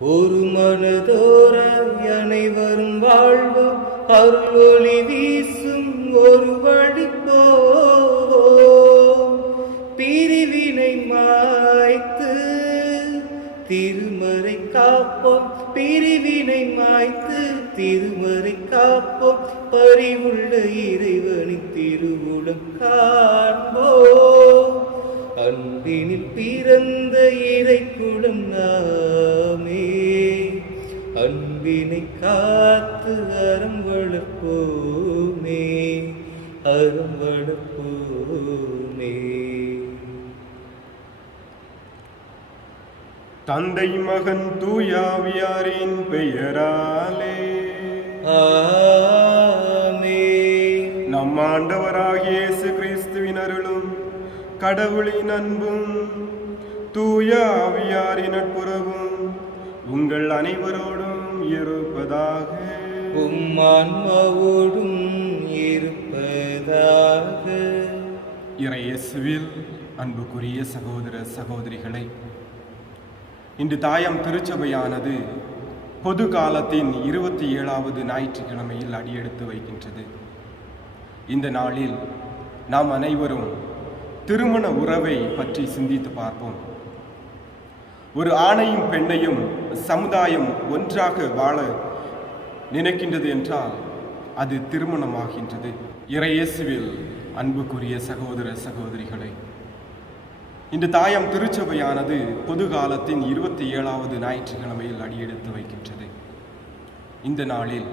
ஒரு மனதோர அனைவரும் வாழ்வு அருள் ஒளி வீசும் ஒரு வழி பிரிவினை மாய்த்து திருமறை காப்போம், பிரிவினை மாய்த்து திருமறை காப்போம், பரிவுள்ள இறைவனின் திருவுளம் காண்போம். அன்பினில் பிறந்த இறைக்குலம் நாமே, அன்பினை காத்து அறம் வளர்ப்போமே, அறம் வளர்ப்போமே. தந்தை மகன் தூயாவியாரின் பெயராலே ஆமென். நம் ஆண்டவராகிய இயேசு கிறிஸ்துவின் அருளும் கடவுளின் அன்பும் தூய ஆவியாரின் நட்புறவும் உங்கள் அனைவரோடும் இருப்பதாக. உம்மான்மாவோடும் இருப்பதாக. இறையேசுவில் அன்புக்குரிய சகோதர சகோதரிகளை, இன்று தாயாம் திருச்சபையானது பொது காலத்தின் 27வது ஞாயிற்றுக்கிழமையில் அடியெடுத்து வைக்கின்றது. இந்த நாளில் நாம் அனைவரும் திருமண உறவை பற்றி சிந்தித்து பார்ப்போம். ஒரு ஆணையும் பெண்ணையும் சமுதாயம் ஒன்றாக வாழ நினைக்கின்றது என்றால் அது திருமணமாகின்றது. இறையேசுவில் அன்புக்குரிய சகோதர சகோதரிகளை, இன்று தாயாம் திருச்சபையானது பொது காலத்தின் 27வது ஞாயிற்றுக்கிழமையில் அடியெடுத்து வைக்கின்றது. இந்த நாளில்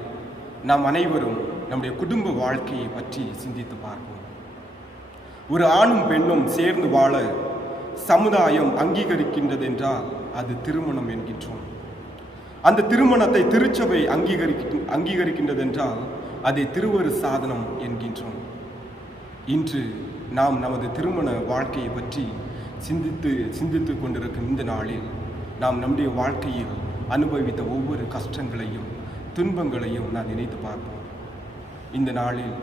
நாம் அனைவரும் நம்முடைய குடும்ப வாழ்க்கையை பற்றி சிந்தித்து பார்ப்போம். ஒரு ஆணும் பெண்ணும் சேர்ந்து வாழ சமுதாயம் அங்கீகரிக்கின்றது என்றால் அது திருமணம் என்கின்றோம். அந்த திருமணத்தை திருச்சபை அங்கீகரிக்கின்றது என்றால் அதை திருவரு சாதனம் என்கின்றோம். இன்று நாம் நமது திருமண வாழ்க்கையை பற்றி சிந்தித்து கொண்டிருக்கும் இந்த நாளில் நாம் நம்முடைய வாழ்க்கையில் அனுபவித்த ஒவ்வொரு கஷ்டங்களையும் துன்பங்களையும் நான் நினைத்து பார்ப்போம். இந்த நாளில்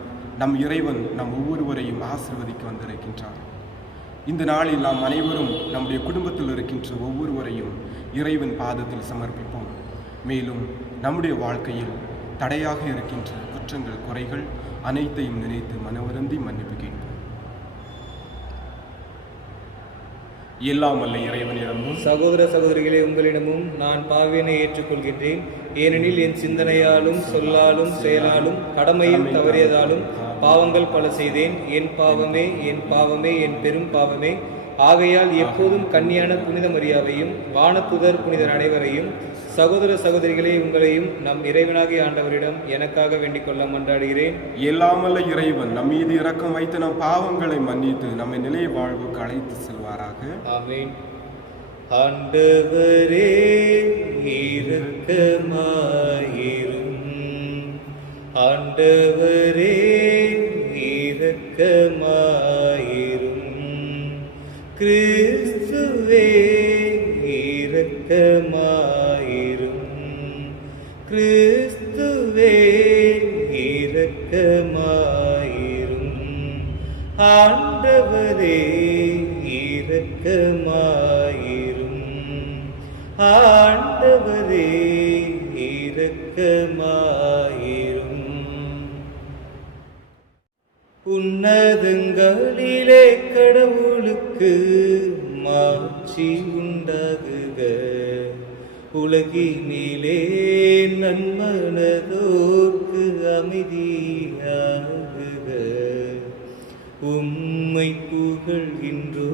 நம் இறைவன் நம் ஒவ்வொருவரையும் ஆசீர்வதிக்க வந்திருக்கின்றார். இந்த நாளில் நாம் அனைவரும் நம்முடைய குடும்பத்தில் இருக்கின்ற ஒவ்வொருவரையும் இறைவன் பாதத்தில் சமர்ப்பிப்போம். மேலும் நம்முடைய வாழ்க்கையில் தடையாக இருக்கின்ற குற்றங்கள் குறைகள் அனைத்தையும் நினைத்து மனவருந்தி மன்னிப்பு கேட்போம். எல்லாம் வல்ல இறைவனிடமும் சகோதர சகோதரிகளே, உங்களிடமும் நான் பாவியனை ஏற்றுக்கொள்கின்றேன். ஏனெனில் என் சிந்தனையாலும் சொல்லாலும் செயலாலும் கடமையில் தவறியதாலும் பாவங்கள் பல செய்தேன். என் பாவமே, என் பாவமே, என் பெரும் பாவமே. ஆகையால் எப்போதும் கன்னியான புனித மரியாவையும் வானத்துதர் புனிதர் அனைவரையும் சகோதர சகோதரிகளே உங்களையும் நம் இறைவனாகிய ஆண்டவரிடம் எனக்காக வேண்டிக் கொள்ள மன்றாடுகிறேன். எல்லாமல்ல இறைவன் நம் மீது இரக்கம் வைத்து நம் பாவங்களை மன்னித்து நம்மை நிலை வாழ்வுக்கு அழைத்து செல்வாராக. ஆமென். ஆண்டவரே இரக்கமாயிரும், ஆண்டவரே இரக்கமாயிரும், கிறிஸ்துவே இரக்கமாயிரும், கிறிஸ்துவே இரக்கமாயிரும், ஆண்டவரே இரக்கமாயிரும், ஆண்டவரே இரக்கமாயிரும். உன்னதங்களிலே கடவுளுக்கு மாட்சி உண்டாகுக, உலகினிலே நன்மனதோர்க்கு அமைதியாகுக. உம்மை புகழ்கின்றோ,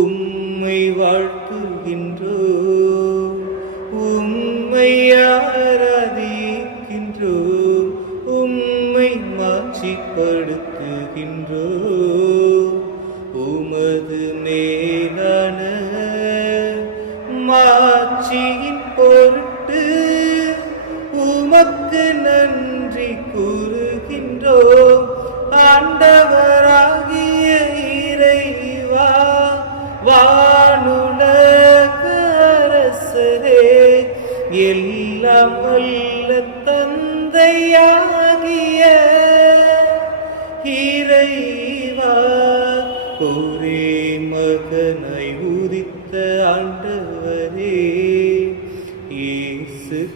உம்மை வாழ்த்துகின்றோ, உம்மை ஆராதிக்கின்றோ, உம்மை மாட்சிப்படுத்துகின்றோ. உமது மேலான மாட்சியின் பொருட்டு உமக்கு நன்றி கூறுகின்றோம். ஆண்டவராகிய இறைவா, வானுலக அரசரே, எல்லாம் வல்ல தந்தையாகிய இறைவா, ஒரே மகனை உதித்த ஆண்டவரே,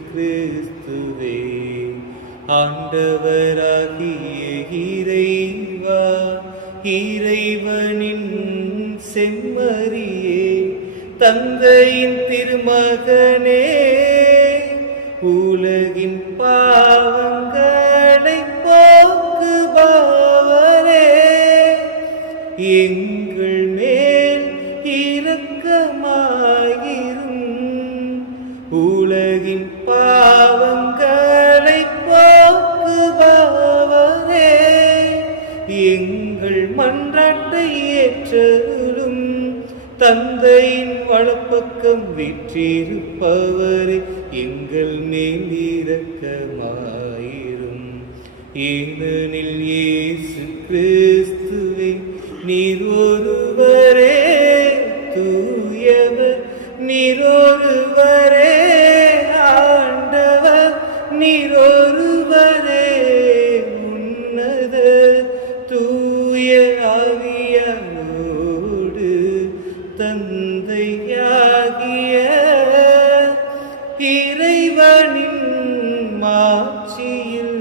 கிறிஸ்துவே. ஆண்டவராகிய இறைவா, இறைவனின் செம்மறியே, தந்தையின் திருமகனே, உலகின் பாவங்களை போக்குபவரே, எங்கள் மேல் இரக்கமாயிரும். உலகின் பாவங்களை போக்குபவரே, எங்கள் மன்றாட்டை ஏற்றருளும். தந்தையின் வலப்பக்கம் வீற்றிருப்பவரே, எங்கள் மேல் இரக்கமாயிரும். ஏனெனில் இயேசு கிறிஸ்துவே, நீர் ஒருவரே தூயவர், நீர் ஒருவரே ஆண்டவர், நீர் ஒருவரே உன்னத, தூய ஆவியாரோடு தந்தையாகிய இறைவனின் மாட்சியில்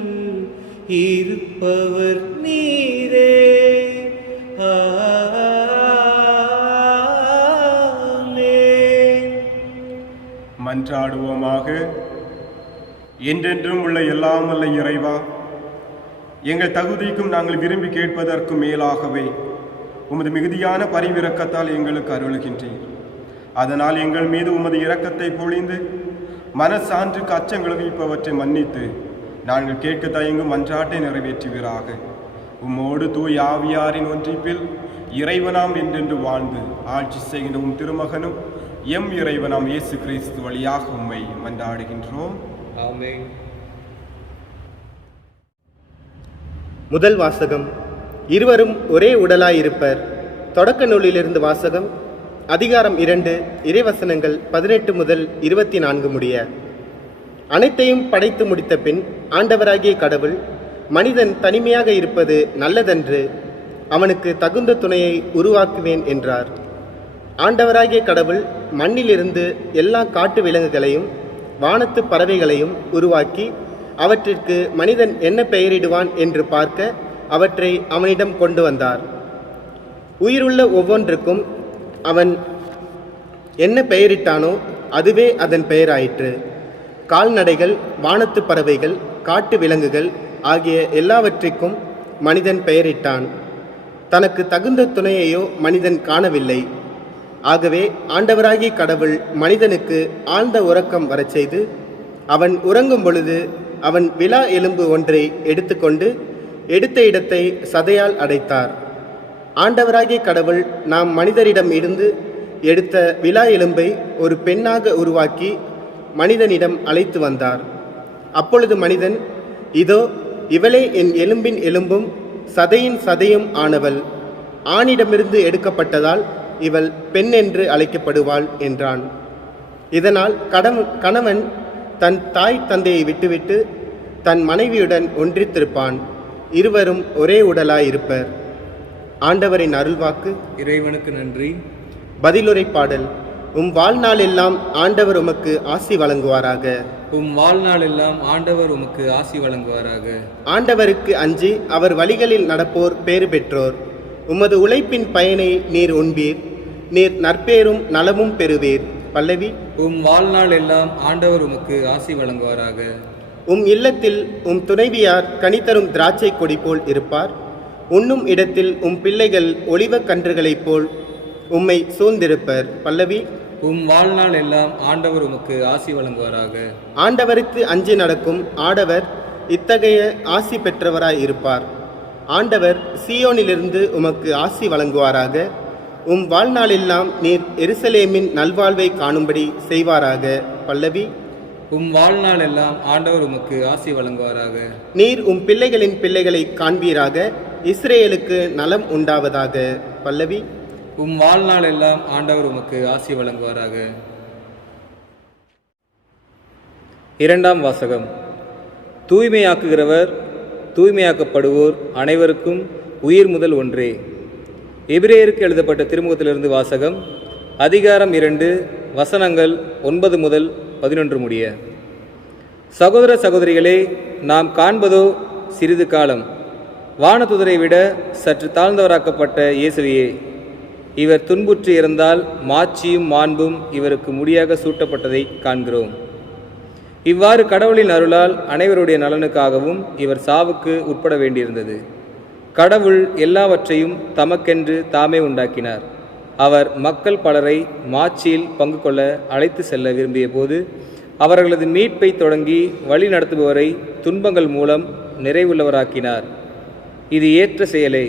இருப்பவர் நீரே. ஆமென். மன்றாடுவோமாக. என்றென்றும் உள்ள எல்லாம் வல்ல இறைவா, எங்கள் தகுதிக்கும் நாங்கள் விரும்பி கேட்பதற்கும் மேலாகவே உமது மிகுதியான பரிவிரக்கத்தால் எங்களுக்கு அருளுகின்றீர். அதனால் எங்கள் மீது உமது இரக்கத்தை பொழிந்து மனசான்றுக்கு அச்சங்கள் வைப்பவற்றை மன்னித்து நாங்கள் கேட்க தயங்கும் மன்றாட்டை நிறைவேற்றுவீராக. உம்மோடு தூய் ஆவியாரின் ஒன்றிப்பில் இறைவனாம் என்றென்று வாழ்ந்து ஆட்சி செய்கின்ற உம் திருமகனும் எம் இறைவனாம் இயேசு கிறிஸ்து வழியாக உம்மை மன்றாடுகின்றோம். ஆமென். முதல் வாசகம். இருவரும் ஒரே உடலாயிருப்பர். தொடக்க நூலிலிருந்து வாசகம். அதிகாரம் 2, இறைவசனங்கள் 18 முதல் 24 முடிய. அனைத்தையும் படைத்து முடித்த பின் ஆண்டவராகிய கடவுள், மனிதன் தனிமையாக இருப்பது நல்லதன்று, அவனுக்கு தகுந்த துணையை உருவாக்குவேன் என்றார். ஆண்டவராகிய கடவுள் மண்ணிலிருந்து எல்லா காட்டு விலங்குகளையும் வானத்து பறவைகளையும் உருவாக்கி அவற்றிற்கு மனிதன் என்ன பெயரிடுவான் என்று பார்க்க அவற்றை அவனிடம் கொண்டு வந்தார். உயிருள்ள ஒவ்வொன்றுக்கும் அவன் என்ன பெயரிட்டானோ அதுவே அதன் பெயராயிற்று. கால்நடைகள், வானத்து பறவைகள், காட்டு விலங்குகள் ஆகிய எல்லாவற்றிற்கும் மனிதன் பெயரிட்டான். தனக்கு தகுந்த துணையையோ மனிதன் காணவில்லை. ஆகவே ஆண்டவராகிய கடவுள் மனிதனுக்கு ஆழ்ந்த உறக்கம் வரச் செய்து, அவன் உறங்கும் பொழுது அவன் விலா எலும்பு ஒன்றை எடுத்துக்கொண்டு எடுத்த இடத்தை சதையால் அடைத்தார். ஆண்டவராகிய கடவுள் நாம் மனிதரிடம் இருந்து எடுத்த விலா எலும்பை ஒரு பெண்ணாக உருவாக்கி மனிதனிடம் அழைத்து வந்தார். அப்பொழுது மனிதன், இதோ இவளே என் எலும்பின் எலும்பும் சதையின் சதையும் ஆனவள், ஆணிடமிருந்து எடுக்கப்பட்டதால் இவள் பெண் என்று அழைக்கப்படுவாள் என்றான். இதனால் கணவன் தன் தாய் தந்தையை விட்டுவிட்டு தன் மனைவியுடன் ஒன்றித்திருப்பான். இருவரும் ஒரே உடலாயிருப்பர். ஆண்டவரின் அருள்வாக்கு. இறைவனுக்கு நன்றி. பதிலுரை பாடல். உம் வாழ்நாள் எல்லாம் ஆண்டவர் உமக்கு ஆசி வழங்குவாராக. உம் வாழ்நாள் எல்லாம் ஆண்டவர் உமக்கு ஆசி வழங்குவாராக. ஆண்டவருக்கு அஞ்சி அவர் வழிகளில் நடப்போர் பேறு பெற்றோர். உமது உழைப்பின் பயனை நீர் உண்பீர், நீர் நற்பேரும் நலமும் பெறுவீர். பல்லவி. உம் வாழ்நாள் எல்லாம் ஆண்டவர் உமக்கு ஆசி வழங்குவாராக. உம் இல்லத்தில் உம் துணைவியார் கனிதரும் திராட்சை கொடி போல் இருப்பார். உண்ணும் இடத்தில் உம் பிள்ளைகள் ஒலிவக் கன்றுகளைப் போல் உம்மை சூழ்ந்திருப்பர். பல்லவி. உம் வாழ்நாள் எல்லாம் ஆண்டவர் உமக்கு ஆசி வழங்குவாராக. ஆண்டவருக்கு அஞ்சி நடக்கும் ஆடவர் இத்தகைய ஆசி பெற்றவராய் இருப்பார். ஆண்டவர் சீயோனிலிருந்து உமக்கு ஆசி வழங்குவாராக. உம் வாழ்நாளெல்லாம் நீர் எருசலேமின் நல்வாழ்வை காணும்படி செய்வாராக. பல்லவி. உம் வாழ்நாள் எல்லாம் ஆண்டவர் உமக்கு ஆசி வழங்குவாராக. நீர் உம் பிள்ளைகளின் பிள்ளைகளை காண்பீராக. இஸ்ரேலுக்கு நலம் உண்டாவதாக. பல்லவி. உம் வாழ்நாள் எல்லாம் ஆண்டவர் உமக்கு ஆசி வழங்குவாராக. இரண்டாம் வாசகம். தூய்மையாக்குகிறவர் தூய்மையாக்கப்படுவோர் அனைவருக்கும் உயிர் முதல் ஒன்றே. எபிரேயருக்கு எழுதப்பட்ட திருமுகத்திலிருந்து வாசகம். அதிகாரம் 2, வசனங்கள் 9 முதல் 11 முடிய. சகோதர சகோதரிகளே, நாம் காண்பதோ சிறிது காலம். வானதுதரை விட சற்று தாழ்ந்தவராக்கப்பட்ட இயேசுவையே. இவர் துன்புற்று இறந்தால் மாட்சியும் மாண்பும் இவருக்கு முடியாக சூட்டப்பட்டதை காண்கிறோம். இவ்வாறு கடவுளின் அருளால் அனைவருடைய நலனுக்காகவும் இவர் சாவுக்கு உட்பட வேண்டியிருந்தது. கடவுள் எல்லாவற்றையும் தமக்கென்று தாமே உண்டாக்கினார். அவர் மக்கள் பலரை மாட்சியில் பங்கு கொள்ள அழைத்து செல்ல விரும்பிய போது அவர்களது மீட்பை தொடங்கி வழி நடத்துபவரை துன்பங்கள் மூலம் நிறைவுள்ளவராக்கினார். இது ஏற்ற செயலே.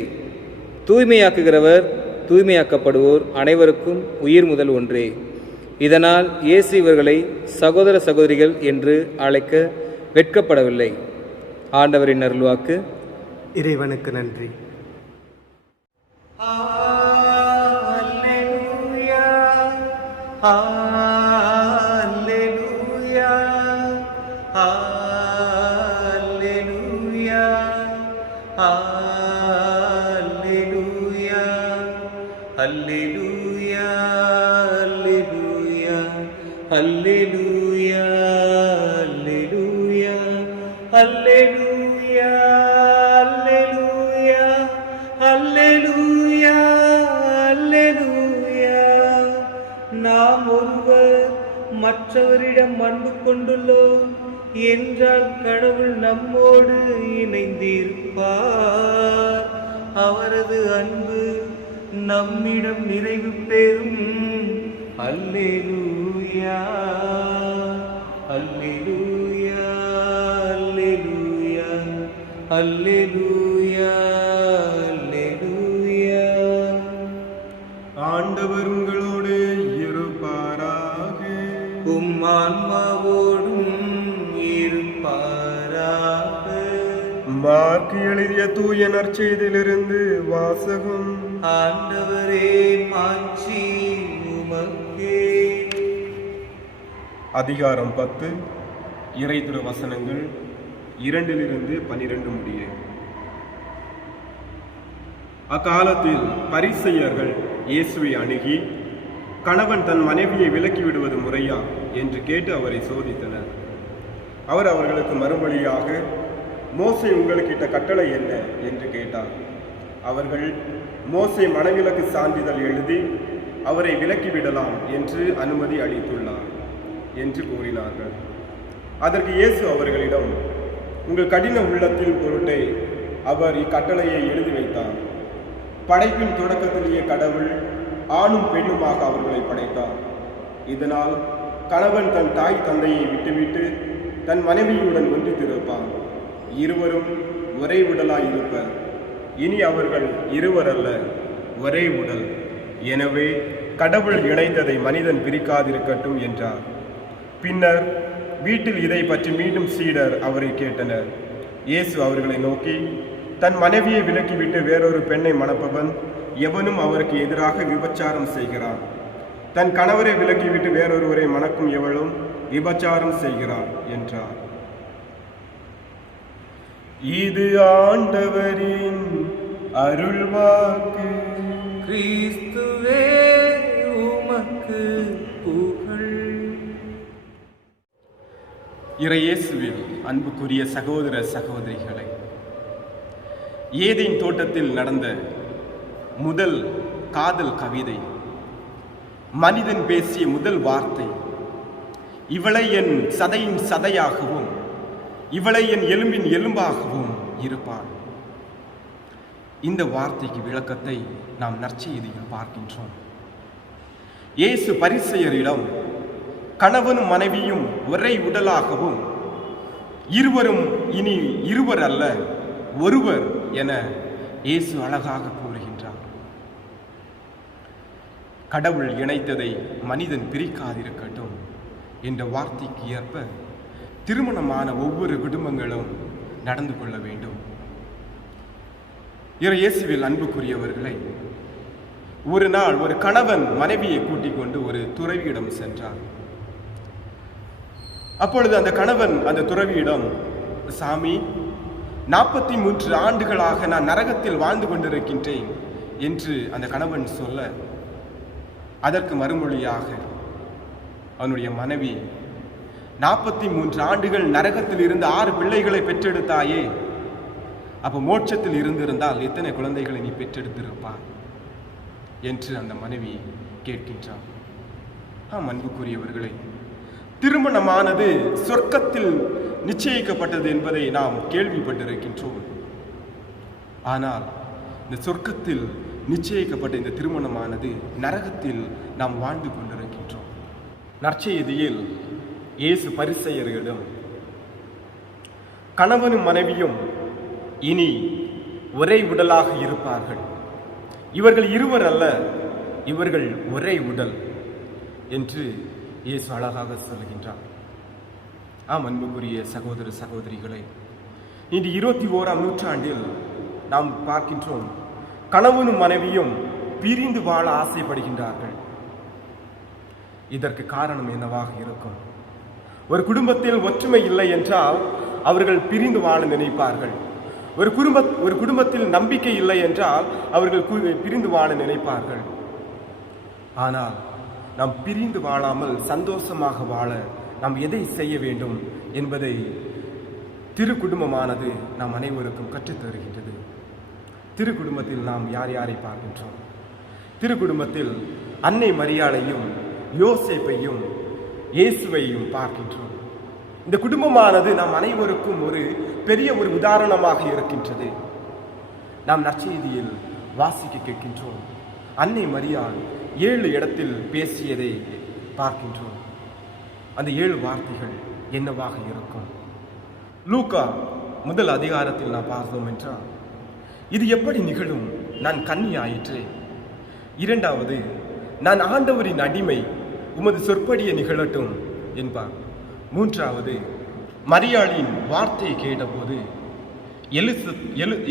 தூய்மையாக்குகிறவர் தூய்மையாக்கப்படுவோர் அனைவருக்கும் உயிர் முதல் ஒன்றே. இதனால் இயேசு இவர்களை சகோதர சகோதரிகள் என்று அழைக்க வெட்கப்படவில்லை. ஆண்டவரின் அருள்வாக்கு. இறைவனுக்கு நன்றி. அல்லேலூயா, அல்லேலூயா, அல்லேலூயா, அல்லேலூயா, அல்லேலூயா, அல்லேலூயா, அல்லேலூயா. நாம் ஒருவர் மற்றவரிடம் அன்பு கொண்டுள்ளோம் என்றால் கடவுள் நம்மோடு இணைந்திருப்பார். அவரது அன்பு நம்மிடம் நிறைவு பெறும். அல்லேலூயா, அல்லேலூயா, அல்லேலூயா, அல்லேலூயா, அல்லேலூயா. ஆண்டவர் உங்களோடு இருப்பாராக. உம் ஆன்மாவோடும் இருப்பாராக. மார்க்கு எழுதிய தூய நற்செய்தியிலிருந்து வாசகம். ஆண்டவரே, மாட்சி உமக்கே. அதிகாரம் 10, இறைத்துற வசனங்கள் 2-12 முடிய. அக்காலத்தில் பரிசேயர்கள் இயேசுவை அணுகி, கணவன் தன் மனைவியை விலக்கி விடுவது முறையா என்று கேட்டு அவரை சோதித்தனர். அவர் அவர்களுக்கு மறுமொழியாக, மோசே உங்களுக்கு இட்ட கட்டளை என்ன என்று கேட்டார். அவர்கள், மோசே மனவிலக்கு சான்றிதழ் எழுதி அவரை விலக்கிவிடலாம் என்று அனுமதி அளித்துள்ளார் என்று கூறினார்கள். அதற்கு இயேசு அவர்களிடம், உங்கள் கடின உள்ளத்தின் பொருட்டே அவர் இக்கட்டளையை எழுதி வைத்தார். படைப்பின் தொடக்கத்திலேயே கடவுள் ஆணும் பெண்ணுமாக அவர்களை படைத்தார். இதனால் கணவன் தன் தாய் தந்தையை விட்டுவிட்டு தன் மனைவியுடன் ஒன்றித்திருப்பான். இருவரும் ஒரே உடலாயிருப்பர். இனி அவர்கள் இருவர் அல்ல, ஒரே உடல். எனவே கடவுள் இணைந்ததை மனிதன் பிரிக்காதிருக்கட்டும் என்றார். பின்னர் வீட்டில் இதை பற்றி மீண்டும் சீடர் அவரை கேட்டனர். இயேசு அவர்களை நோக்கி, தன் மனைவியை விலக்கிவிட்டு வேறொரு பெண்ணை மணப்பவன் எவனும் அவருக்கு எதிராக விபச்சாரம் செய்கிறான். தன் கணவரை விலக்கிவிட்டு வேறொருவரை மணக்கும் எவளும் விபச்சாரம் செய்கிறான் என்றார். இது ஆண்டவரின் அருள்வாக்கு. கிறிஸ்துவே, உமக்கு புகழ். இறையேசுவில் அன்புக்குரிய சகோதர சகோதரிகளை, ஏதேன் தோட்டத்தில் நடந்த முதல் காதல் கவிதை, மனிதன் பேசிய முதல் வார்த்தை, இவளை என் சதையின் சதையாகவும் இவளை என் எலும்பின் எலும்பாகவும் இருப்பாள். இந்த வார்த்தைக்கு விளக்கத்தை நாம் நற்செய்தியில் பார்க்கின்றோம். இயேசு பரிசேயரிடம் கணவனும் மனைவியும் ஒரே உடலாகவும் இருவரும் இனி இருவர் அல்ல ஒருவர் என இயேசு அழகாக கூறுகின்றார். கடவுள் இணைத்ததை மனிதன் பிரிக்காதிருக்கட்டும் என்ற வார்த்தைக்கு ஏற்ப திருமணமான ஒவ்வொரு குடும்பங்களும் நடந்து கொள்ள வேண்டும். இயேசுவில் அன்புக்குரியவர்களை, ஒரு நாள் ஒரு கணவன் மனைவியை கூட்டிக் கொண்டு ஒரு துறவியிடம் சென்றார். அப்பொழுது அந்த கணவன் அந்த துறவியிடம், சாமி, 43 ஆண்டுகளாக நான் நரகத்தில் வாழ்ந்து கொண்டிருக்கின்றேன் என்று அந்த கணவன் சொல்ல, அதற்கு மறுமொழியாக அவனுடைய மனைவி, 43 ஆண்டுகள் நரகத்தில் இருந்து 6 பிள்ளைகளை பெற்றெடுத்தாயே, அப்ப மோட்சத்தில் இருந்திருந்தால் எத்தனை குழந்தைகளை நீ பெற்றெடுத்திருப்பாய் என்று அந்த மனைவி கேட்கின்றார். அன்புக்குரியவர்களே, திருமணமானது சொர்க்கத்தில் நிச்சயிக்கப்பட்டது என்பதை நாம் கேள்விப்பட்டிருக்கின்றோம். ஆனால் இந்த சொர்க்கத்தில் நிச்சயிக்கப்பட்ட இந்த திருமணமானது நரகத்தில் நாம் வாழ்ந்து கொண்டிருக்கின்றோம். நற்செய்தியில் இயேசு பரிசேயர்களிடம், கணவனும் மனைவியும் இனி ஒரே உடலாக இருப்பார்கள், இவர்கள் இருவர் அல்ல, இவர்கள் ஒரே உடல் என்று இயேசு அழகாக சொல்கின்றார். அன்புக்குரிய சகோதர சகோதரிகளை, இன்று 21ஆம் நூற்றாண்டில் நாம் பார்க்கின்றோம், கணவனும் மனைவியும் பிரிந்து வாழ ஆசைப்படுகின்றார்கள். இதற்கு காரணம் என்னவாக இருக்கும்? ஒரு குடும்பத்தில் ஒற்றுமை இல்லை என்றால் அவர்கள் பிரிந்து வாழ நினைப்பார்கள். ஒரு குடும்பத்தில் நம்பிக்கை இல்லை என்றால் அவர்கள் பிரிந்து வாழ நினைப்பார்கள். ஆனால் நாம் பிரிந்து வாழாமல் சந்தோஷமாக வாழ நாம் எதை செய்ய வேண்டும் என்பதை திருக்குடும்பமானது நாம் அனைவருக்கும் கற்றுத்தருகின்றது. திருக்குடும்பத்தில் நாம் யார் யாரை பார்க்கின்றோம்? திருக்குடும்பத்தில் அன்னை மரியாளையும் யோசேப்பையும் இயேசுவையும் பார்க்கின்றோம். இந்த குடும்பமானது நாம் அனைவருக்கும் ஒரு பெரிய உதாரணமாக இருக்கின்றது. நாம் நற்செய்தியில் வாசிக்க கேட்கின்றோம், அன்னை மரியாள் 7 இடத்தில் பேசியதை பார்க்கின்றோம். அந்த 7 வார்த்தைகள் என்னவாக இருக்கும்? லூக்கா 1 அதிகாரத்தில் நான் பார்த்தோம் என்றால், இது எப்படி நிகழும்? நான் கன்னி ஆயிற்றே. 2வது, நான் ஆண்டவரின் அடிமை, உமது சொற்படியை நிகழட்டும் என்பார். 3வது, மரியாளின் வார்த்தையை கேட்டபோது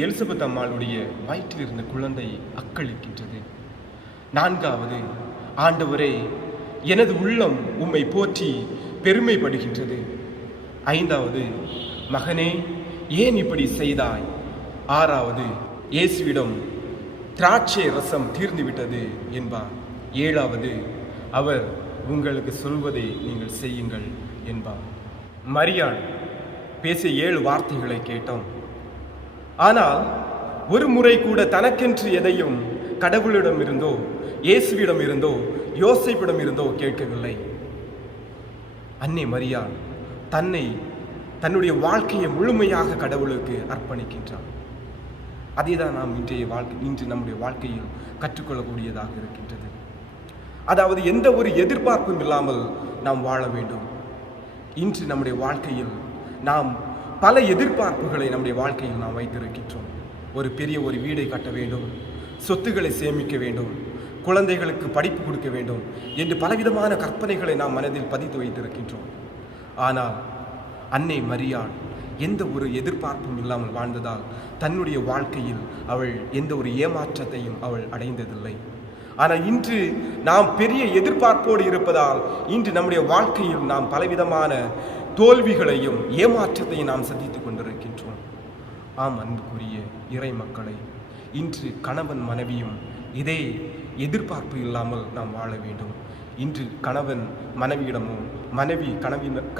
எலிசபெத் அம்மாளுடைய வயிற்றில் இருந்த குழந்தை அக்களிக்கின்றது. 4வது, ஆண்டவரே, எனது உள்ளம் உம்மை போற்றி பெருமைப்படுகின்றது. 5வது, மகனே, ஏன் இப்படி செய்தாய்? 6வது, இயேசுவிடம் திராட்சை ரசம் தீர்ந்துவிட்டது என்பார். 7வது, அவர் உங்களுக்கு சொல்வதை நீங்கள் செய்யுங்கள் என்பார். மரியாள் பேசிய 7 வார்த்தைகளை கேட்டோம். ஆனால் ஒரு முறை கூட தனக்கென்று எதையும் கடவுளிடம் இருந்தோ, இயேசுவிடம் இருந்தோ, யோசேப்பிடம் இருந்தோ கேட்கவில்லை. அன்னை மரியாள் தன்னுடைய வாழ்க்கையை முழுமையாக கடவுளுக்கு அர்ப்பணிக்கின்றார். அதை தான் நாம் இன்று நம்முடைய வாழ்க்கையில் கற்றுக்கொள்ளக்கூடியதாக இருக்கின்றது. அதாவது எந்த ஒரு எதிர்பார்ப்பும் இல்லாமல் நாம் வாழ வேண்டும். இன்று நம்முடைய வாழ்க்கையில் நாம் பல எதிர்பார்ப்புகளை நம்முடைய வாழ்க்கையில் நாம் வைத்திருக்கின்றோம். ஒரு பெரிய வீடை கட்ட வேண்டும், சொத்துக்களை சேமிக்க வேண்டும், குழந்தைகளுக்கு படிப்பு கொடுக்க வேண்டும் என்று பலவிதமான கற்பனைகளை நாம் மனதில் பதித்து வைத்திருக்கின்றோம். ஆனால் அன்னை மரியாள் எந்த ஒரு எதிர்பார்ப்பும் இல்லாமல் வாழ்ந்ததால் தன்னுடைய வாழ்க்கையில் அவள் எந்த ஒரு ஏமாற்றத்தையும் அவள் அடைந்ததில்லை. ஆனால் இன்று நாம் பெரிய எதிர்பார்ப்போடு இருப்பதால் இன்று நம்முடைய வாழ்க்கையில் நாம் பலவிதமான தோல்விகளையும் ஏமாற்றத்தையும் நாம் சந்தித்துக் கொண்டிருக்கின்றோம். அன்புக்குரிய இறை மக்களை, இன்று கணவன் மனைவியும் இதே எதிர்பார்ப்பு இல்லாமல் நாம் வாழ வேண்டும். இன்று கணவன் மனைவியிடமோ, மனைவி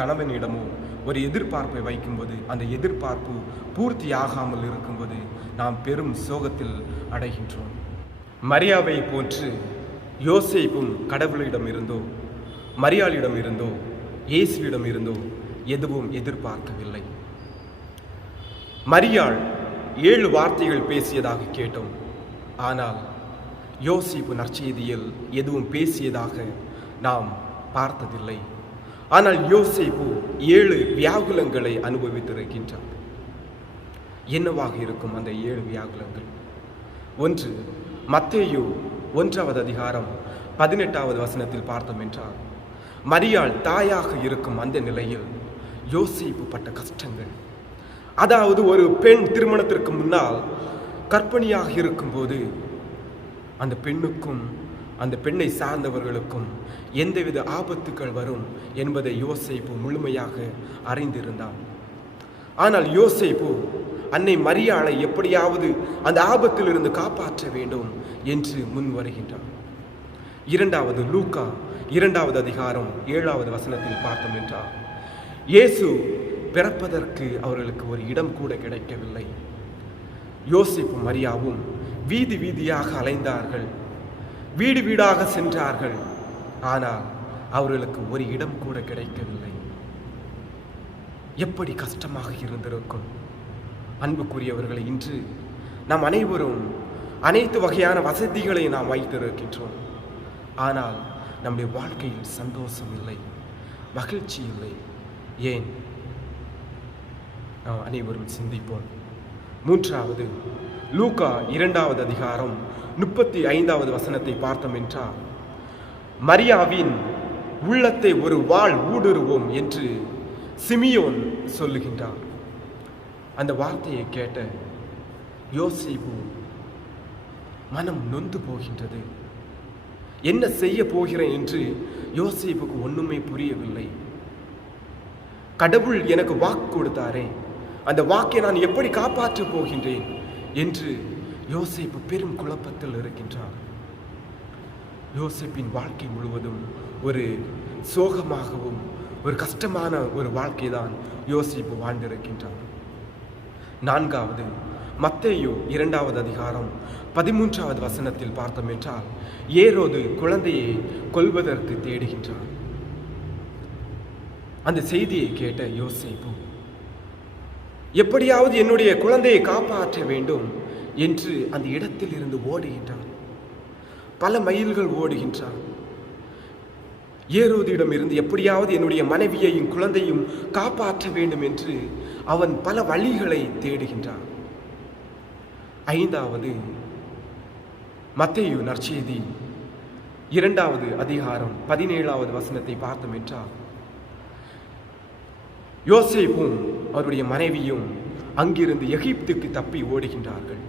கணவனிடமோ ஒரு எதிர்பார்ப்பை வைக்கும்போது அந்த எதிர்பார்ப்பு பூர்த்தி ஆகாமல் இருக்கும்போது நாம் பெரும் சோகத்தில் அடைகின்றோம். மரியாவை போன்று யோசேப்பும் கடவுளிடம் இருந்தோ, மரியாளிடம் இருந்தோ, இயேசுவிடம் இருந்தோ எதுவும் எதிர்பார்க்கவில்லை. மரியாள் 7 வார்த்தைகள் பேசியதாக கேட்டோம். ஆனால் யோசேப்பு நற்செய்தியில் எதுவும் பேசியதாக நாம் பார்த்ததில்லை. ஆனால் யோசேப்பு 7 வியாகுலங்களை அனுபவித்திருக்கின்றார். என்னவாக இருக்கும் அந்த 7 வியாகுலங்கள்? 1, மத்தேயு 1வது அதிகாரம் 18வது வசனத்தில் பார்த்தோம் என்றால், மரியாள் தாயாக இருக்கும் அந்த நிலையில் யோசேப்பு பட்ட கஷ்டங்கள். அதாவது ஒரு பெண் திருமணத்திற்கு முன்னால் கர்ப்பிணியாக இருக்கும்போது அந்த பெண்ணுக்கும் அந்த பெண்ணை சார்ந்தவர்களுக்கும் எந்தவித ஆபத்துக்கள் வரும் என்பதை யோசேப்பு முழுமையாக அறிந்திருந்தார். ஆனால் யோசேப்பு அன்னை மரியாளை எப்படியாவது அந்த ஆபத்திலிருந்து காப்பாற்ற வேண்டும் என்று முன் வருகின்றார். 2வது லூக்கா 2வது அதிகாரம் 7வது வசனத்தில் பார்த்தோம் என்றால், இயேசு பிறப்பதற்கு அவர்களுக்கு ஒரு இடம் கூட கிடைக்கவில்லை. யோசேப்பு மரியாவும் வீதி வீதியாக அலைந்தார்கள், வீடு வீடாக சென்றார்கள். ஆனால் அவர்களுக்கு ஒரு இடம் கூட கிடைக்கவில்லை. எப்படி கஷ்டமாக இருந்திருக்கும் அன்புக்குரியவர்களை. இன்று நாம் அனைவரும் அனைத்து வகையான வசதிகளை நாம் வைத்திருக்கின்றோம். ஆனால் நம்முடைய வாழ்க்கையில் சந்தோஷம் இல்லை, மகிழ்ச்சி இல்லை. ஏன்? நாம் அனைவரும் சிந்திப்போம். மூன்றாவது, லூக்கா 2வது அதிகாரம் 35வது வசனத்தை பார்த்தோம் என்றால், மரியாவின் உள்ளத்தை ஒரு வாள் ஊடுருவோம் என்று சிமியோன் சொல்லுகின்றார். அந்த வார்த்தையை கேட்ட யோசேப்பு மனம் நொந்து போகின்றது. என்ன செய்ய போகிறேன் என்று யோசேப்புக்கு ஒண்ணுமே புரியவில்லை. கடவுள் எனக்கு வாக்கு கொடுத்தாரே, அந்த வாக்கை நான் எப்படி காப்பாற்றப் போகின்றேன் என்று யோசேப்பு பெரும் குழப்பத்தில் இருக்கின்றார். யோசேப்பின் வாழ்க்கை முழுவதும் ஒரு சோகமாகவும் ஒரு கஷ்டமான ஒரு வாழ்க்கை தான் யோசேப்பு வாழ்ந்திருக்கின்றார். நான்காவது, மத்தேயு 2வது அதிகாரம் 13வது வசனத்தில் பார்த்தோம் என்றால், ஏரோது குழந்தையை கொல்வதற்கு தேடுகின்றார். அந்த செய்தியை கேட்ட யோசேப்பு எப்படியாவது என்னுடைய குழந்தையை காப்பாற்ற வேண்டும் என்று அந்த இடத்தில் இருந்து ஓடுகின்றார். பல மைல்கள் ஓடுகின்றார். ஏரோதிடம் இருந்து எப்படியாவது என்னுடைய மனைவியையும் குழந்தையும் காப்பாற்ற வேண்டும் என்று அவன் பல வழிகளை தேடுகின்றான். ஐந்தாவது, மத்தேயு நற்செய்தி 2வது அதிகாரம் 17வது வசனத்தை பார்த்தோம் என்றால், யோசேப்பும் அவருடைய மனைவியும் அங்கிருந்து எகிப்துக்கு தப்பி ஓடுகின்றார்கள்.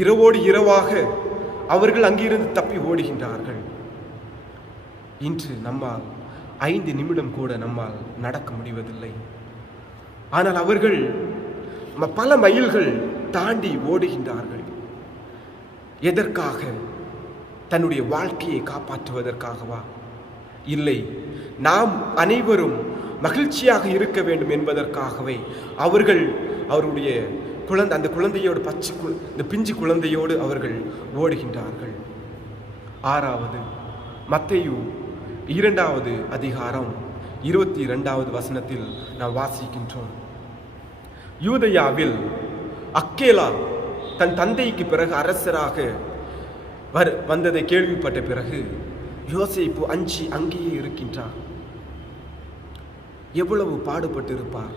இரவோடு இரவாக அவர்கள் அங்கிருந்து தப்பி ஓடுகின்றார்கள். இன்று நம்மால் 5 நிமிடம் கூட நம்மால் நடக்க முடிவதில்லை. ஆனால் அவர்கள் பல மைல்கள் தாண்டி ஓடுகின்றார்கள். எதற்காக? தன்னுடைய வாழ்க்கையை காப்பாற்றுவதற்காகவா? இல்லை, நாம் அனைவரும் மகிழ்ச்சியாக இருக்க வேண்டும் என்பதற்காகவே அவர்கள் அவருடைய அந்த குழந்தையோடு இந்த பிஞ்சு குழந்தையோடு அவர்கள் ஓடுகின்றார்கள். ஆறாவது, மத்தேயு 2வது அதிகாரம் 22வது வசனத்தில் நாம் வாசிக்கின்றோம். யூதேயாவில் அக்கேலா தன் தந்தைக்கு பிறகு அரசராக வந்ததை கேள்விப்பட்ட பிறகு யோசேப்பு அஞ்சி அங்கேயே இருக்கின்றார். எவ்வளவு பாடுபட்டிருப்பார்.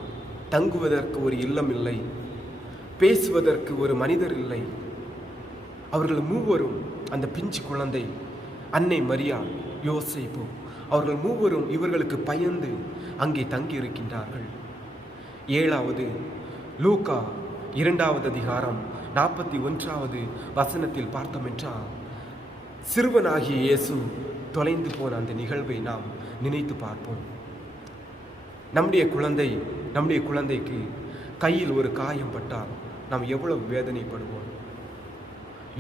தங்குவதற்கு ஒரு இல்லம் இல்லை, பேசுவதற்கு ஒரு மனிதர் இல்லை. அவர்கள் மூவரும், அந்த பிஞ்சு குழந்தை, அன்னை மரியா, யோசேப்பு, அவர்கள் மூவரும் இவர்களுக்கு பயந்து அங்கே தங்கி இருக்கின்றார்கள். ஏழாவது, லூக்கா 2வது அதிகாரம் 41வது வசனத்தில் பார்த்தோம் என்றால், சிறுவனாகிய இயேசு தொலைந்து போன அந்த நிகழ்வை நாம் நினைத்து பார்ப்போம். நம்முடைய குழந்தைக்கு கையில் ஒரு காயம் பட்டால் நாம் எவ்வளவு வேதனைப்படுவோம்.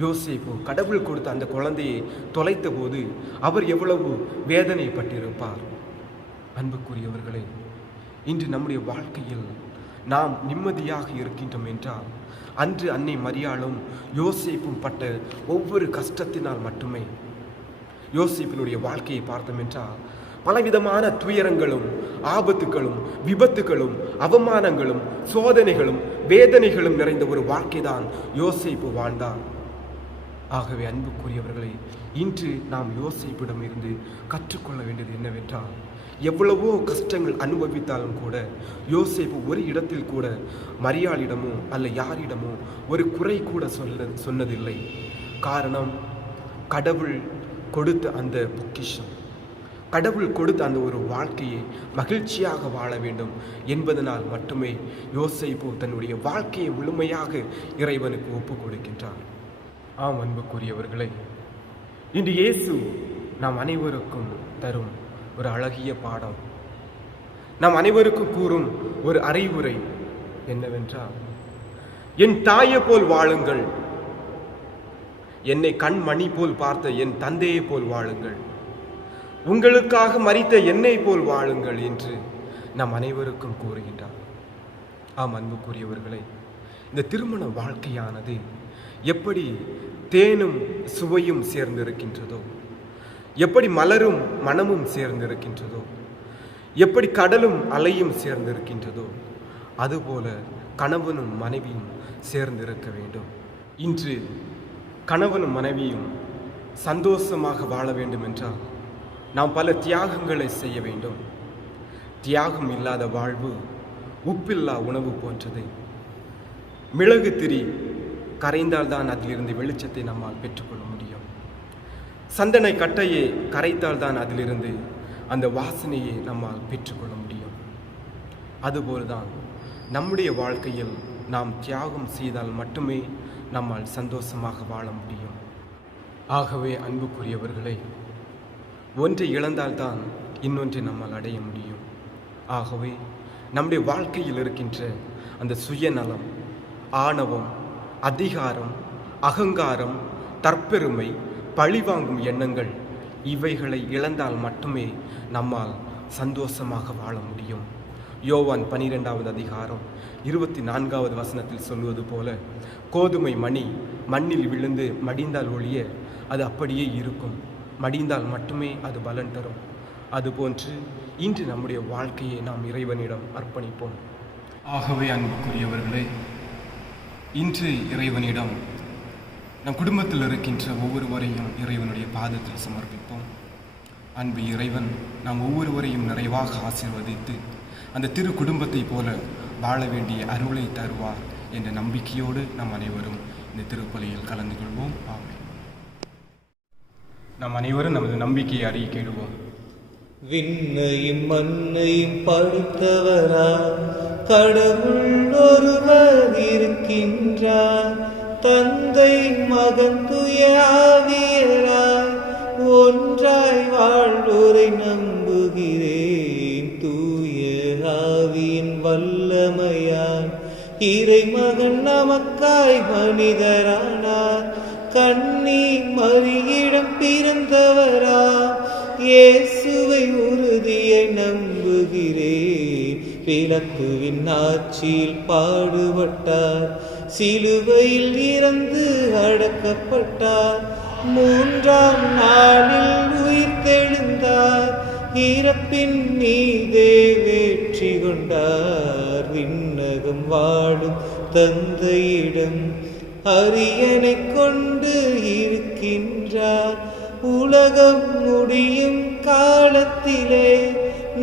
யோசேப்பு கடவுள் கொடுத்த அந்த குழந்தையை தொலைத்த போது அவர் எவ்வளவு வேதனைப்பட்டிருப்பார். அன்புக்குரியவர்களே, இன்று நம்முடைய வாழ்க்கையில் நாம் நிம்மதியாக இருக்கின்றோம் என்றால் அன்று அன்னை மரியாளும் யோசேப்பும் பட்ட ஒவ்வொரு கஷ்டத்தினால் மட்டுமே. யோசேப்பினுடைய வாழ்க்கையை பார்த்தோம் என்றால் பலவிதமான துயரங்களும் ஆபத்துகளும் விபத்துகளும் அவமானங்களும் சோதனைகளும் வேதனைகளும் நிறைந்த ஒரு வாழ்க்கைதான் யோசேப்பு வாழ்ந்தார். ஆகவே அன்புக்குரியவர்களை, இன்று நாம் யோசேப்பிடம் இருந்து கற்றுக்கொள்ள வேண்டியது என்னவென்றால், எவ்வளவோ கஷ்டங்கள் அனுபவித்தாலும் கூட யோசேப்பு ஒரு இடத்தில் கூட மரியாளிடமோ அல்ல யாரிடமோ ஒரு குறை கூட சொன்னதில்லை. காரணம், கடவுள் கொடுத்த அந்த பொக்கிஷம், கடவுள் கொடுத்த அந்த ஒரு வாழ்க்கையை மகிழ்ச்சியாக வாழ வேண்டும் என்பதனால் மட்டுமே யோசேப்பு தன்னுடைய வாழ்க்கையை முழுமையாக இறைவனுக்கு ஒப்புக் கொடுக்கின்றார். ஆம் அன்புக்குரியவர்களே, இன்று இயேசு நாம் அனைவருக்கும் தரும் ஒரு அழகிய பாடம், நாம் அனைவருக்கும் கூறும் ஒரு அறிவுரை என்னவென்றால், என் தாயை போல் வாழுங்கள், என்னை கண்மணி போல் பார்த்த என் தந்தையை போல் வாழுங்கள், உங்களுக்காக மரித்த என்னை போல் வாழுங்கள் என்று நம் அனைவருக்கும் கூறுகின்றார். ஆம் அன்புக்குரியவர்களே, இந்த திருமண வாழ்க்கையானது எப்படி தேனும் சுவையும் சேர்ந்திருக்கின்றதோ, எப்படி மலரும் மனமும் சேர்ந்திருக்கின்றதோ, எப்படி கடலும் அலையும் சேர்ந்திருக்கின்றதோ, அதுபோல கணவனும் மனைவியும் சேர்ந்திருக்க வேண்டும். இன்று கணவனும் மனைவியும் சந்தோஷமாக வாழ வேண்டும் என்றால் நாம் பல தியாகங்களை செய்ய வேண்டும். தியாகம் இல்லாத வாழ்வு உப்பில்லா உணவு போன்றது. மிளகு திரி கரைந்தால்தான் அதிலிருந்து வெளிச்சத்தை நம்மால் பெற்றுக்கொள்ள முடியும். சந்தன கட்டையை கரைத்தால்தான் அதிலிருந்து அந்த வாசனையை நம்மால் பெற்றுக்கொள்ள முடியும். அதுபோல்தான் நம்முடைய வாழ்க்கையில் நாம் தியாகம் செய்தால் மட்டுமே நம்மால் சந்தோஷமாக வாழ முடியும். ஆகவே அன்புக்குரியவர்களே, ஒன்றை இழந்தால்தான் இன்னொன்றை நம்மால் அடைய முடியும். ஆகவே நம்முடைய வாழ்க்கையில் இருக்கின்ற அந்த சுயநலம், ஆணவம், அதிகாரம், அகங்காரம், தற்பெருமை, பழிவாங்கும் எண்ணங்கள், இவைகளை இழந்தால் மட்டுமே நம்மால் சந்தோஷமாக வாழ முடியும். யோவான் 12வது அதிகாரம் 24வது வசனத்தில் சொல்வது போல, கோதுமை மணி மண்ணில் விழுந்து மடிந்தால் ஒழிய அது அப்படியே இருக்கும், மடிந்தால் மட்டுமே அது பலன் தரும். அதுபோன்று இன்று நம்முடைய வாழ்க்கையை நாம் இறைவனிடம் அர்ப்பணிப்போம். ஆகவே அன்புக்குரியவர்களே, இன்று இறைவனிடம் நம் குடும்பத்தில் இருக்கின்ற ஒவ்வொருவரையும் இறைவனுடைய பாதத்தில் சமர்ப்பிப்போம். அன்பு இறைவன் நாம் ஒவ்வொருவரையும் நிறைவாக ஆசீர்வதித்து அந்த திரு குடும்பத்தை போல வாழ வேண்டிய அருளை தருவார் என்ற நம்பிக்கையோடு நாம் அனைவரும் இந்த திருப்பலியில் கலந்து கொள்வோம். ஆமென். நாம் அனைவரும் நமது நம்பிக்கையை அறிக்கையிடுவோம். விண்ணையும் மண்ணையும் படைத்தவரா கடவுள் ஒருவர் இருக்கின்றார், தந்தை மகன் தூய ஆவியராய் ஒன்றாய் வாழ்வோரை நம்புகிறேன். தூய ஆவியின் வல்லமையால் இறைமகன் நமக்காய் மனிதரானார், கன்னி மரியிடம் பிறந்தவரா இயேசுவை உறுதியை நம்புகிறேன். பிலாத்துவின் ஆட்சியில் பாடுபட்டார், சிலுவையில் இறந்து அடக்கப்பட்டார், 3ஆம் நாளில் உயிர்த்தெழுந்தார், இறப்பின் மீதே வெற்றி கொண்டார். விண்ணகம் வாழும் தந்தையிடம் அரியணை கொண்டு இருக்கின்றார், உலகம் முடியும் காலத்திலே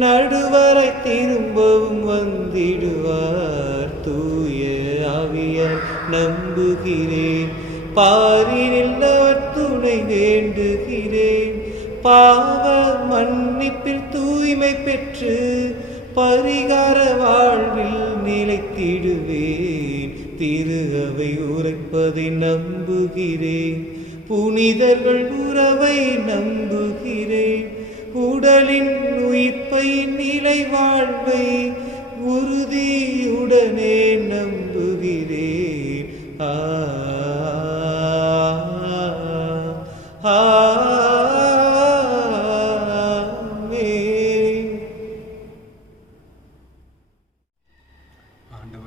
நடுவரை திரும்பவும் வந்திடுவார். தூய ஆவியார் நம்புகிறேன், பாரினில் அவர் துணை வேண்டுகிறேன். பாவ மன்னிப்பில் தூய்மை பெற்று பரிகார வாழ்வில் நிலைத்திடுவேன். திரு அவை உரைப்பதை நம்புகிறேன், புனிதர்கள் உறவை நம்புகிறேன். உடலின் உயிர்ப்பை நிலை வாழ்வை உறுதியுடனே நம்புகிறேன்.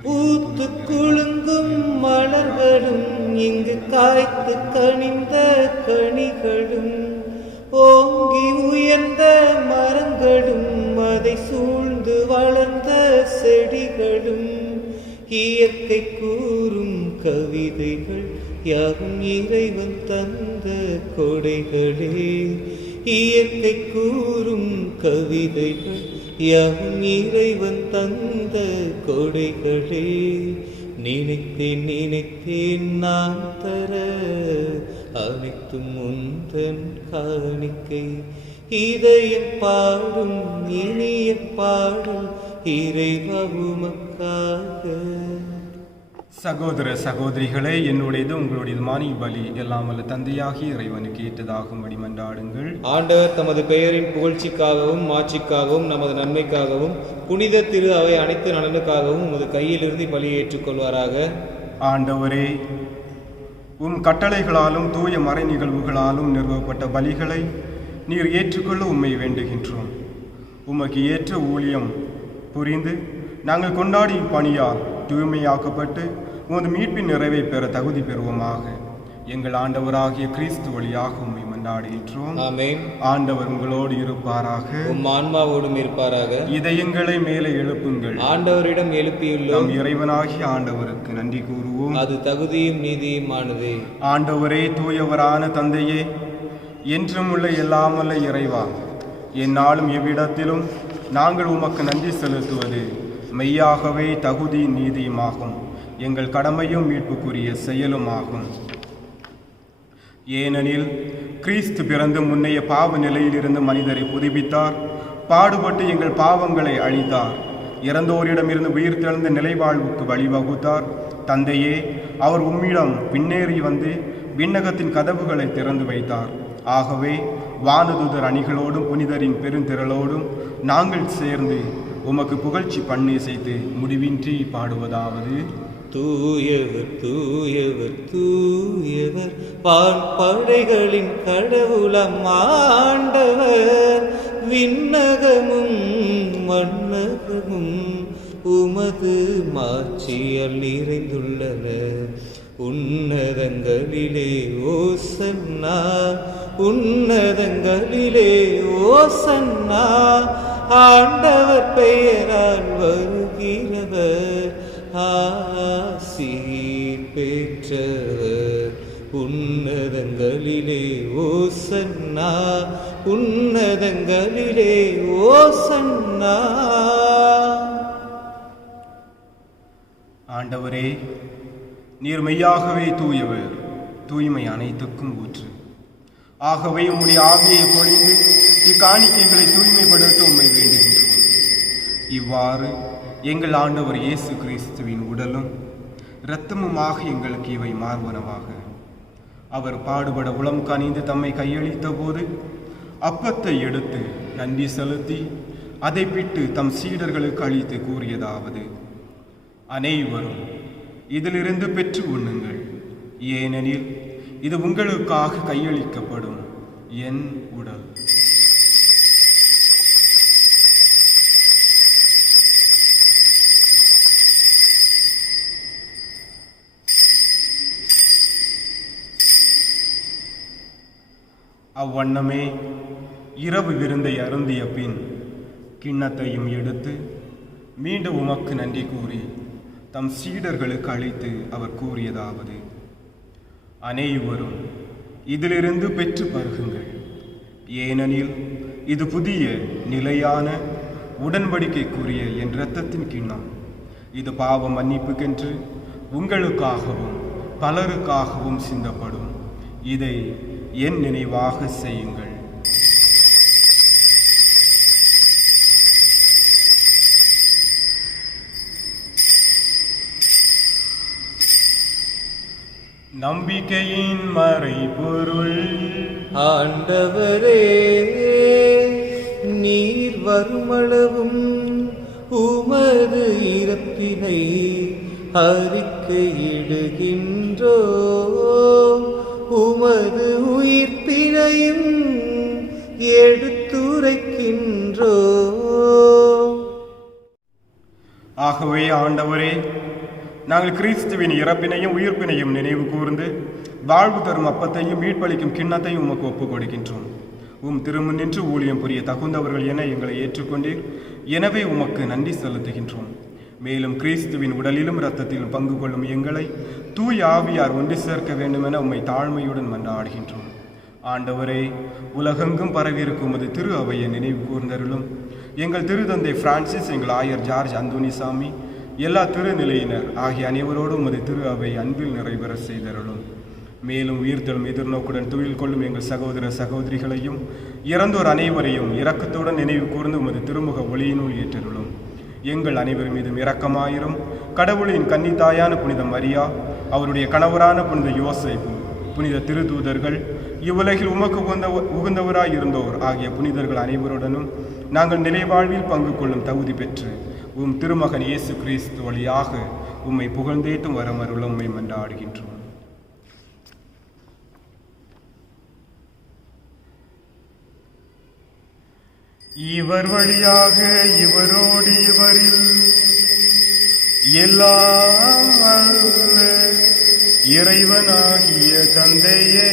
பூத்து குலுங்கும் மலர்களும் இங்கு காய்த்து கனிந்த கனிகளும், ஓங்கி உயர்ந்த மரங்களும் அதை சூழ்ந்து வளர்ந்த செடிகளும், இயற்கை கூறும் கவிதைகள் யாவும் இறைவன் தந்த கொடைகளே. இயற்கை கூறும் கவிதைகள் யாவும் இறைவன் தந்த கொடைகளே. நினைத்தேன் நினைத்தேன் நான் தர அனைத்தும் முந்தன் காணிக்கை. இதயம் பாடும் இனிய பாடும் இறைவா உமக்காக. சகோதர சகோதரிகளே, என்னுடையது உங்களுடையதுமான பலி எல்லாம் வல்ல தந்தையாகி இறைவனுக்கு ஏற்றதாகும்படி மன்றாடுங்கள். ஆண்டவர் தமது பெயரின் புகழ்ச்சிக்காகவும் மாட்சிக்காகவும் நமது நன்மைக்காகவும் புனித திரு அவை அனைத்து நலனுக்காகவும் உமது கையிலிருந்து பலியை ஏற்றுக்கொள்வாராக. ஆண்டவரே, உம் கட்டளைகளாலும் தூய மறை நிகழ்வுகளாலும் நிறுவப்பட்ட பலிகளை நீர் ஏற்றுக்கொள்ள உம்மை வேண்டுகின்றோம். உமக்கு ஏற்ற ஊழியம் புரிந்து நாங்கள் கொண்டாடி இப்பணியால் தூய்மையாக்கப்பட்டு உமது மீட்பின் நிறைவை பெற தகுதி பெறுவோமாக. எங்கள் ஆண்டவராகிய கிறிஸ்து வழியாக உம்மை மன்றாடுகின்றோம். ஆமென். ஆண்டவர் உங்களோடு இருப்பாராக. உம் ஆன்மாவோடும் இருப்பாராக. இதயங்களை மேலே எழுப்புங்கள். ஆண்டவரிடம் எழுப்பியுள்ளோம். நம் இறைவனாகிய ஆண்டவருக்கு நன்றி கூறுவோம். அது தகுதியும் நீதியுமானதே. ஆண்டவரே, தூயவரான தந்தையே, என்றும் உள்ள எல்லாமல்ல இறைவா, எந்நாளும் எவ்விடத்திலும் நாங்கள் உமக்கு நன்றி செலுத்துவது மெய்யாகவே தகுதியும் நீதியுமாகும். எங்கள் கடமையும் மீட்புக்குரிய செயலுமாகும். ஏனெனில் கிறிஸ்து பிறந்து முன்னைய பாவ நிலையிலிருந்து மனிதரை புதுப்பித்தார். பாடுபட்டு எங்கள் பாவங்களை அழித்தார். இறந்தோரிடமிருந்து உயிர்த்தெழுந்த நிலைவாழ்வுக்கு வழிவகுத்தார். தந்தையே, அவர் உம்மிடம் பின்னேறி வந்து விண்ணகத்தின் கதவுகளை திறந்து வைத்தார். ஆகவே வானதூதர் அணிகளோடும் புனிதரின் பெருந்திரளோடும் நாங்கள் சேர்ந்து உமக்கு புகழ்ச்சி பண்ணி முடிவின்றி பாடுவதாவது: தூயவர் தூயவர் தூயவர், வான்படைகளின் கடவுளம் ஆண்டவர். விண்ணகமும் மண்ணகமும் உமது மாட்சியால் நிறைந்துள்ளன. உன்னதங்களிலே ஓசன்னா, உன்னதங்களிலே ஓசன்னா. ஆண்டவர் பெயரால் வருகிறவர் ஆசீர் பெற்றவர். உன்னதங்களிலே ஓசன்னா, உன்னதங்களிலே ஓசன்னா. ஆண்டவரே, நீர் மெய்யாகவே தூயவர், தூய்மை அனைத்துக்கும் ஊற்று. ஆகவே உம்முடைய ஆவியை பொழிந்து இக்காணிக்கைகளை தூய்மைப்படுத்த உம்மை வேண்டுகின்றோம். இவ்வாறு எங்கள் ஆண்டவர் இயேசு கிறிஸ்துவின் உடலும் இரத்தமுமாக எங்களுக்கு இவை மார்பனவாக. அவர் பாடுபட உளம் கனிந்து தம்மை கையளித்த போது அப்பத்தை எடுத்து நன்றி செலுத்தி அதை பிட்டு தம் சீடர்களுக்கு அளித்து கூறியதாவது: அனைவரும் இதிலிருந்து பெற்று உண்ணுங்கள், ஏனெனில் இது உங்களுக்காக கையளிக்கப்படும் என் உடல். அவ்வண்ணமே இரவு விருந்தை அருந்திய பின் கிண்ணத்தையும் எடுத்து மீண்டும் உமக்கு நன்றி கூறி தம் சீடர்களுக்கு அளித்து அவர் கூறியதாவது: அனைவரும் இதிலிருந்து பெற்று பருகுங்கள், ஏனெனில் இது புதிய நிலையான உடன்படிக்கைக்குரிய என் இரத்தத்தின் கிண்ணம். இது பாவ மன்னிப்புக்கென்று உங்களுக்காகவும் பலருக்காகவும் சிந்தப்படும். இதை என் நினைவாக செய்யுங்கள். நம்பிக்கையின் மறைபொருள். ஆண்டவரே, நீர் வருமளவும் உமது இறப்பினை அறிக்கையிடுகின்றோ, உமது உயிர்ப்பினையும் எடுத்துரைக்கின்றோ. ஆகவே ஆண்டவரே, நாங்கள் கிறிஸ்துவின் இறப்பினையும் உயிர்ப்பினையும் நினைவு கூர்ந்து வாழ்வு தரும் அப்பத்தையும் மீட்பளிக்கும் கிண்ணத்தையும் உமக்கு ஒப்புக் கொடுக்கின்றோம். உம் திருமுன் நின்று ஊழியம் புரிய தகுந்தவர்கள் என எங்களை ஏற்றுக்கொண்டீர். எனவே உமக்கு நன்றி செலுத்துகின்றோம். மேலும் கிறிஸ்துவின் உடலிலும் இரத்தத்திலும் பங்கு கொள்ளும் எங்களை தூய் ஆவியார் ஒன்று சேர்க்க வேண்டுமென உம்மை தாழ்மையுடன் மன்றாடுகின்றோம். ஆண்டவரே, உலகெங்கும் பரவியிருக்கும் உமது திரு அவையை நினைவு கூர்ந்தருளும். எங்கள் திருத்தந்தை பிரான்சிஸ், எங்கள் ஆயர் ஜார்ஜ் அந்தோனிசாமி, எல்லா திருநிலையினர் ஆகிய அனைவரோடும் உமது திரு அவை அன்பில் நிறைவேற செய்தருளும். மேலும் உயிர்த்தெழும் எதிர்நோக்குடன் தொழில் கொள்ளும் எங்கள் சகோதர சகோதரிகளையும் இறந்தோர் அனைவரையும் இரக்கத்துடன் நினைவு கூர்ந்து உமது திருமுக ஒளியினுள் ஏற்றருளும். எங்கள் அனைவர் மீதும் இரக்கமாயிரும். கடவுளின் கன்னித்தாயான புனித மரியா, அவருடைய கணவரான புனித யோசேப்பு, புனித திருதூதர்கள், இவ்வுலகில் உமக்கு உகந்தவராய் இருந்தோர் ஆகிய புனிதர்கள் அனைவருடனும் நாங்கள் நிலைவாழ்வில் பங்கு கொள்ளும் தகுதி பெற்று உம் திருமகன் இயேசு கிறிஸ்து வழியாக உம்மை புகழ்ந்தேத்தும் வரமருள உம்மை மன்றாடுகின்றோம். இவர் வழியாக இவரோடு இவரில் எல்லாம் வல்ல இறைவனாகிய தந்தையே,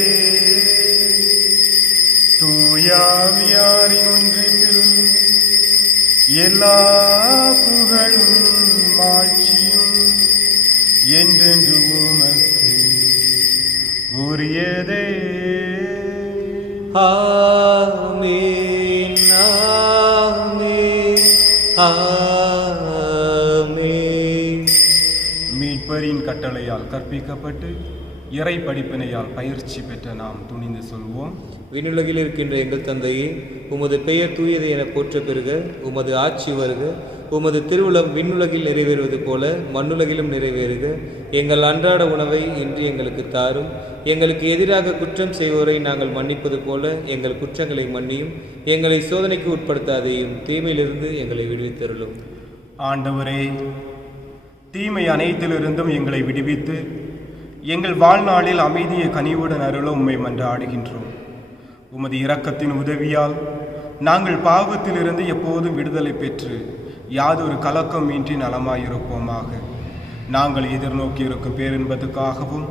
தூயாவியாரின் ஒன்றிப்பில் எல்லா புகழும் மாட்சியும் என்றென்று உமக்கு உரியதே. ஆமென், ஆமென், ஆமென். மீட்பரின் கட்டளையால் கற்பிக்கப்பட்டு இறை படிப்பினையால் பயிற்சி பெற்ற நாம் துணிந்து சொல்வோம். விண்ணுலகில் இருக்கின்ற எங்கள் தந்தையே, உமது பெயர் தூயது என போற்ற பெறுக. உமது ஆட்சி வருக. உமது திருவுளம் விண்ணுலகில் நிறைவேறுவது போல மண்ணுலகிலும் நிறைவேறுக. எங்கள் அன்றாட உணவை இன்று எங்களுக்கு தாரும். எங்களுக்கு எதிராக குற்றம் செய்வோரை நாங்கள் மன்னிப்பது போல எங்கள் குற்றங்களை மன்னியும். எங்களை சோதனைக்கு உட்படுத்தாதையும் தீமையிலிருந்து எங்களை விடுவித்தருளும். ஆண்டவரே, தீமை அனைத்திலிருந்தும் எங்களை விடுவித்து எங்கள் வாழ்நாளில் அமைதியை கனிவுடன் அருள உம்மை மன்றாடுகின்றோம். உமது இரக்கத்தின் உதவியால் நாங்கள் பாவத்திலிருந்து எப்போதும் விடுதலை பெற்று யாதொரு கலக்கம் இன்றி நலமாயிருப்போமாக. நாங்கள் எதிர்நோக்கி இருக்கும் பேரின்பத்துக்காகவும்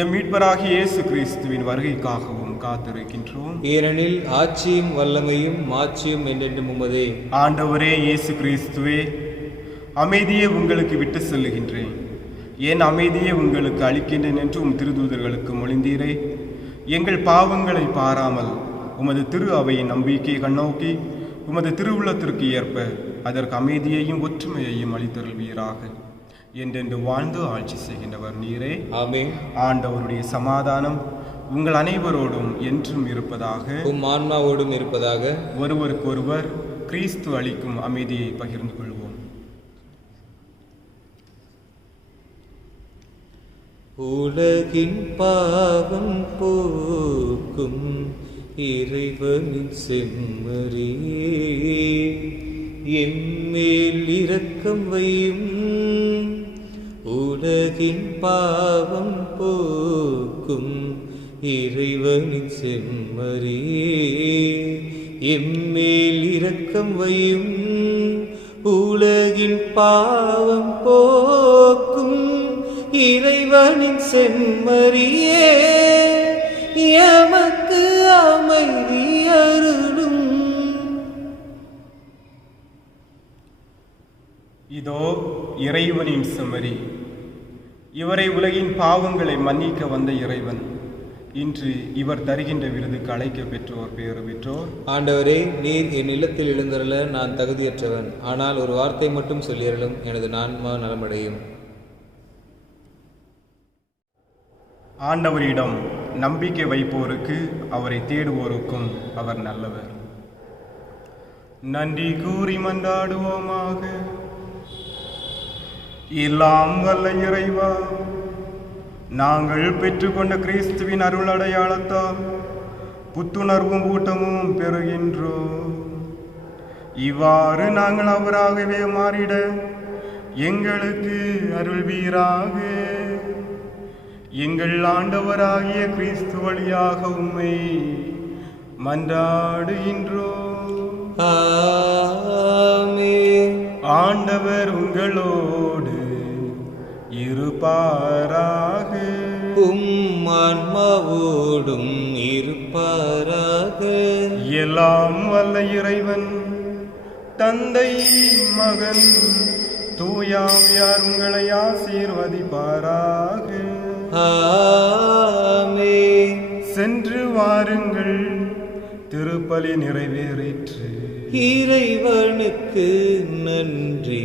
எம் மீட்பராகிய இயேசு கிறிஸ்துவின் வருகைக்காகவும் காத்திருக்கின்றோம். ஏனெனில் ஆட்சியும் வல்லமையும் மாட்சியும் என்றென்றும் உமதே. ஆண்டவரே இயேசு கிறிஸ்துவே, அமைதியை உங்களுக்கு விட்டு செல்லுகின்றேன், என் அமைதியை உங்களுக்கு அளிக்கின்றேன் என்று உம் திருதூதர்களுக்கு மொழிந்தீரே. எங்கள் பாவங்களை பாராமல் உமது திரு அவையின் நம்பிக்கையை கண்ணோக்கி உமது திருவுள்ளத்திற்கு ஏற்ப அதற்கு அமைதியையும் ஒற்றுமையையும் அளித்தருள்வீராக. என்றென்று வாழ்ந்து ஆட்சி செய்கின்றவர் நீரே. ஆமென். ஆண்டவருடைய சமாதானம் உங்கள் அனைவரோடும் என்றும் இருப்பதாக. உம் ஆன்மாவோடும் இருப்பதாக. ஒருவருக்கொருவர் கிறிஸ்து அளிக்கும் அமைதியை பகிர்ந்து கொள்வோம். உலகின் பாவம் போக்கும் இறைவனின் செம்மறியே, எம்மேல் இரக்கம் வையும். உலகின் பாவம் போக்கும் இறைவனின் செம்மறியே, எம்மேல் இரக்கம் வையும். உலகின் பாவம் போக்கும் இறைவனின் செம்மறியே, எமக்கு அமைதி அருளும். இதோ இறைவனின் செம்மறி, இவரை உலகின் பாவங்களை மன்னிக்க வந்த இறைவன். இன்று இவர் தருகின்ற விருதுக்கு அழைக்க பெற்றோர் பேறு பெற்றோர். ஆண்டவரே, நீர் என் இல்லத்தில் எழுந்தருள நான் தகுதியற்றவன். ஆனால் ஒரு வார்த்தை மட்டும் சொல்லியருளும், எனது ஆன்மா நலமடையும். ஆண்டவரிடம் நம்பிக்கை வைப்போருக்கு, அவரை தேடுவோருக்கும் அவர் நல்லவர். நன்றி கூறி மன்றாடுவோமாக. எல்லாம் வல்ல இறைவா, நாங்கள் பெற்றுக்கொண்ட கிறிஸ்துவின் அருள் அடையாளத்தால் புத்துணர்வும் ஊட்டமும் பெறுகின்றோம். இவ்வாறு நாங்கள் அவராகவே மாறிட எங்களுக்கு அருள்வீராக. எங்கள் ஆண்டவராகிய கிறிஸ்து வழியாக உம்மை மன்றாடுகின்றோம். ஆமென். ஆண்டவர் உங்களோடு இருப்பாராக. உம் ஆன்மாவோடும் இருப்பாராக. எல்லாம் வல்ல இறைவன் தந்தை, மகன், தூயாவியார் உங்களை ஆசீர்வதிப்பாராக. ஆமென். சென்று வாருங்கள், திருப்பலி நிறைவேறிற்று. இறைவனுக்கு நன்றி.